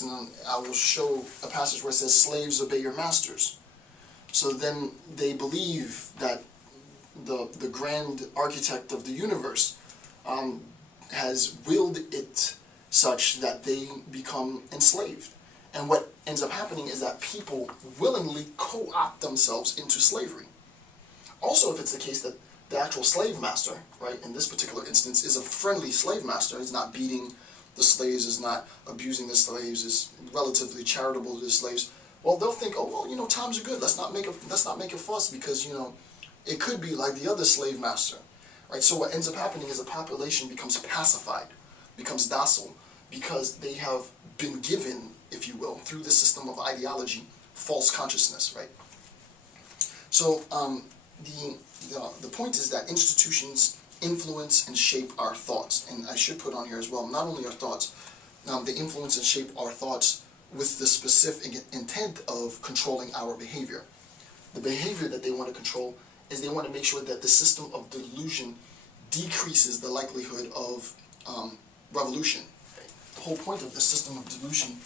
text, and I will show a passage where it says, "Slaves, obey your masters." So then they believe that the grand architect of the universe has willed it such that they become enslaved. And what ends up happening is that people willingly co-opt themselves into slavery. Also, if it's the case that the actual slave master, right, in this particular instance, is a friendly slave master, is not beating the slaves, is not abusing the slaves, is relatively charitable to the slaves, well, they'll think, oh, well, you know, times are good. Let's not make a fuss because, you know, it could be like the other slave master, right? So what ends up happening is the population becomes pacified, becomes docile, because they have been given, if you will, through the system of ideology, false consciousness, right? So the point is that institutions influence and shape our thoughts, and I should put on here as well, not only our thoughts, they influence and shape our thoughts with the specific intent of controlling our behavior. The behavior that they want to control is they want to make sure that the system of delusion decreases the likelihood of revolution. Okay? The whole point of the system of delusion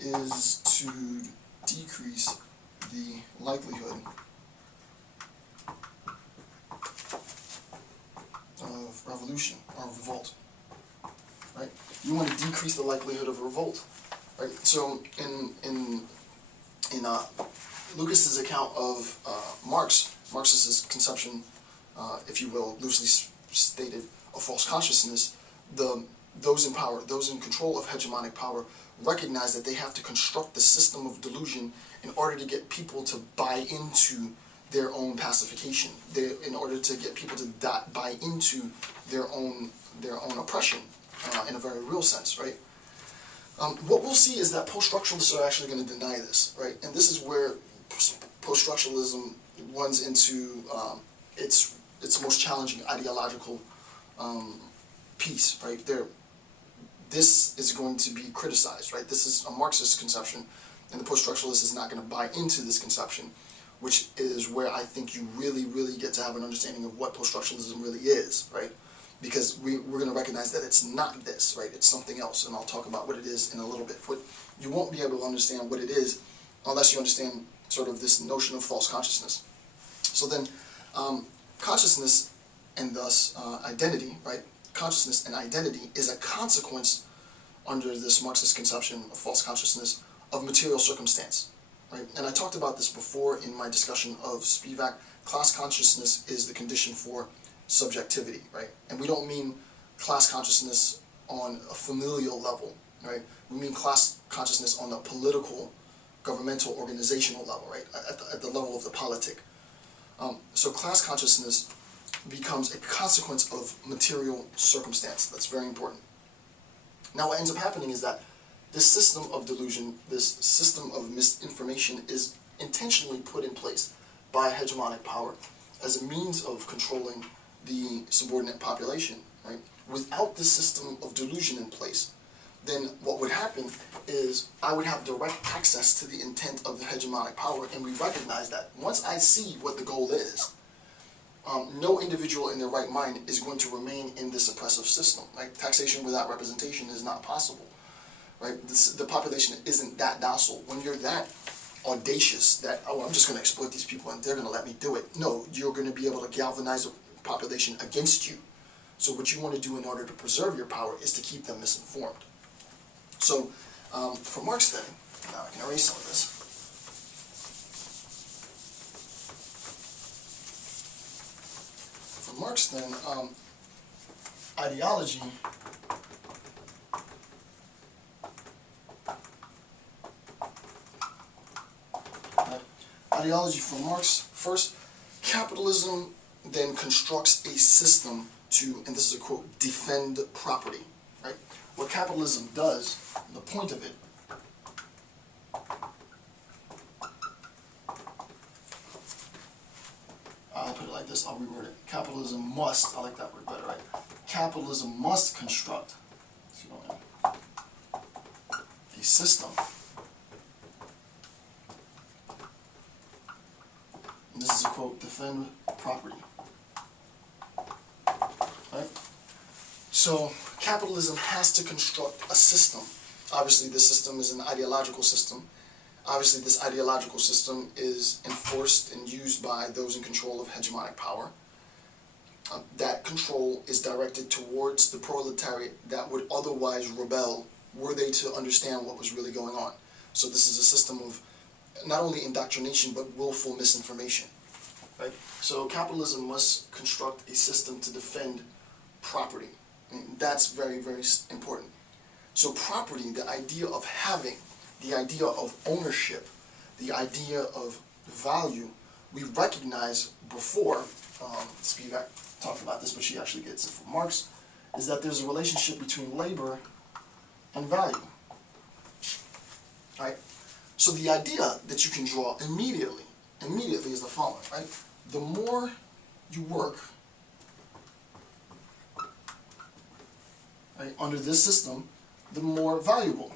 is to decrease the likelihood of revolution or revolt. Right? You want to decrease the likelihood of revolt. Right? So in Lucas's account of Marx's conception, if you will, loosely stated, of false consciousness, those in power, those in control of hegemonic power, recognize that they have to construct the system of delusion in order to get people to buy into their own pacification, in order to get people to buy into their own oppression, in a very real sense, right? What we'll see is that post-structuralists are actually going to deny this, right? And this is where post-structuralism runs into its most challenging ideological piece, right? This is going to be criticized, right? This is a Marxist conception, and the post-structuralist is not going to buy into this conception, which is where I think you really, really get to have an understanding of what post-structuralism really is, right? Because we're going to recognize that it's not this, right? It's something else, and I'll talk about what it is in a little bit. But you won't be able to understand what it is unless you understand sort of this notion of false consciousness. So then, consciousness and thus identity, right? Consciousness and identity is a consequence under this Marxist conception of false consciousness of material circumstance, right? And I talked about this before in my discussion of Spivak. Class consciousness is the condition for subjectivity, right? And we don't mean class consciousness on a familial level, right? We mean class consciousness on a political, governmental, organizational level, right? At the level of the politic. So class consciousness becomes a consequence of material circumstance. That's very important. Now what ends up happening is that this system of delusion, this system of misinformation is intentionally put in place by hegemonic power as a means of controlling the subordinate population, right? Without the system of delusion in place, then what would happen is I would have direct access to the intent of the hegemonic power, and we recognize that once I see what the goal is, no individual in their right mind is going to remain in this oppressive system. Like taxation without representation is not possible, right? The population isn't that docile. When you're that audacious that, oh, I'm just going to exploit these people and they're going to let me do it. No, you're going to be able to galvanize the population against you. So what you want to do in order to preserve your power is to keep them misinformed. So for Marx then, now I can erase some of this. For Marx then, ideology for Marx, first, capitalism then constructs a system to, and this is a quote, defend property, right? What capitalism does, the point of it, I'll put it like this, I'll reword it. Capitalism must, I like that word better, right? Capitalism must construct a system. And this is a quote, defend property. Right? So capitalism has to construct a system Obviously, this system is an ideological system. Obviously, this ideological system is enforced and used by those in control of hegemonic power. That control is directed towards the proletariat that would otherwise rebel were they to understand what was really going on. So this is a system of not only indoctrination, but willful misinformation. Right? So capitalism must construct a system to defend property. I mean, that's very, very important. So property, the idea of having, the idea of ownership, the idea of value, we recognize before, Spivak talked about this, but she actually gets it from Marx, is that there's a relationship between labor and value. Right? So the idea that you can draw immediately is the following, right? The more you work, right, under this system, the more valuable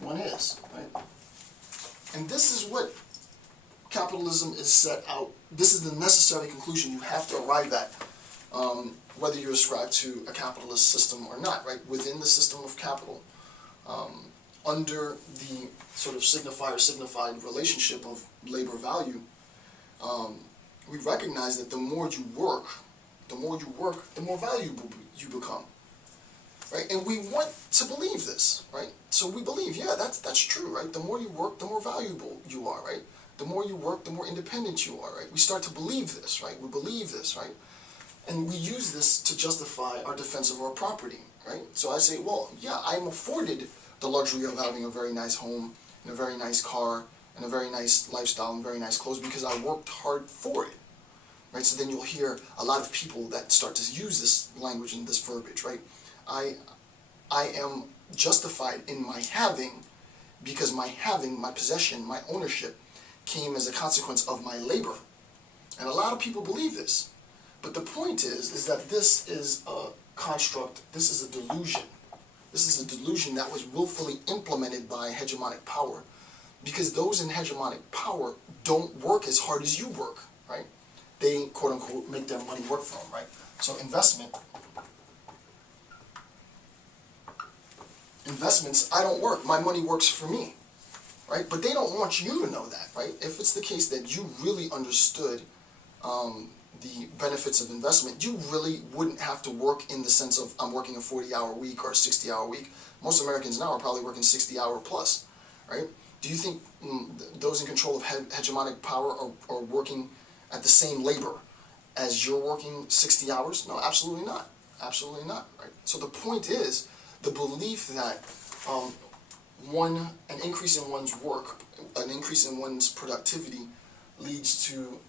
one is, right? And this is what capitalism is set out, this is the necessary conclusion you have to arrive at, whether you ascribe to a capitalist system or not, right? Within the system of capital, under the sort of signified relationship of labor value, we recognize that the more you work, the more valuable you become. Right? And we want to believe this, right? So we believe, yeah, that's true, right? The more you work, the more valuable you are, right? The more you work, the more independent you are, right? We start to believe this, right? We believe this, right? And we use this to justify our defense of our property, right? So I say, well, yeah, I'm afforded the luxury of having a very nice home, and a very nice car, and a very nice lifestyle, and very nice clothes because I worked hard for it, right? So then you'll hear a lot of people that start to use this language and this verbiage, right? I am justified in my having because my having, my possession, my ownership came as a consequence of my labor. And a lot of people believe this. But the point is that this is a construct, this is a delusion. This is a delusion that was willfully implemented by hegemonic power because those in hegemonic power don't work as hard as you work, right? They, quote unquote, make their money work for them, right? So investments, I don't work, my money works for me, right? But they don't want you to know that, right? If it's the case that you really understood the benefits of investment, you really wouldn't have to work in the sense of I'm working a 40-hour week or a 60-hour week. Most Americans now are probably working 60-hour plus, right? Do you think those in control of hegemonic power are working at the same labor as you're working 60 hours? No, absolutely not. Absolutely not, right? So the point is, the belief that an increase in one's work, an increase in one's productivity leads to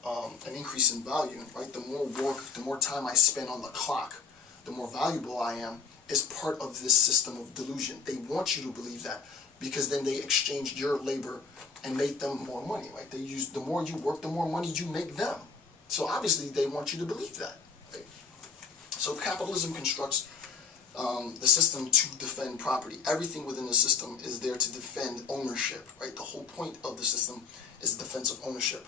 an increase in value, right? The more work, the more time I spend on the clock, the more valuable I am, is part of this system of delusion. They want you to believe that because then they exchanged your labor and made them more money, right? They use, the more you work, the more money you make them. So obviously they want you to believe that, right? So capitalism constructs the system to defend property. Everything within the system is there to defend ownership, right? The whole point of the system is the defense of ownership.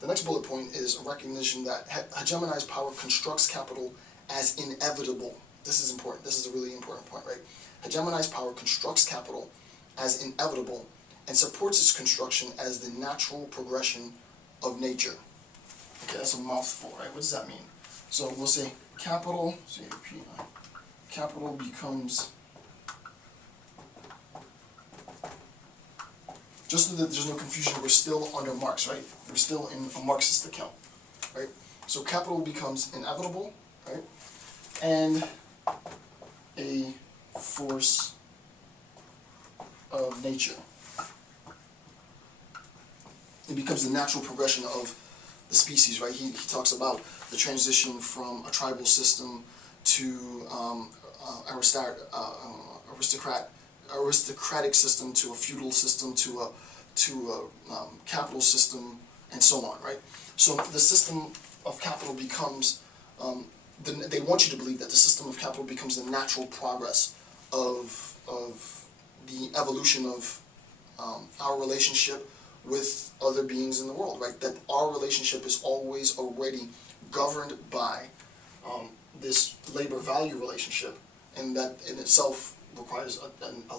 The next bullet point is a recognition that hegemonized power constructs capital as inevitable. This is important. This is a really important point, right? Hegemonized power constructs capital as inevitable and supports its construction as the natural progression of nature. Okay, that's a mouthful, right? What does that mean? So we'll say capital becomes, just so that there's no confusion, we're still under Marx, right? We're still in a Marxist account, right? So capital becomes inevitable, right? And a force of nature. It becomes the natural progression of the species, right? He talks about the transition from a tribal system to aristocratic system to a feudal system to a capital system and so on, right? So the system of capital becomes, they want you to believe that the system of capital becomes the natural progress of the evolution of our relationship with other beings in the world, right? That our relationship is always already governed by this labor-value relationship and that in itself requires a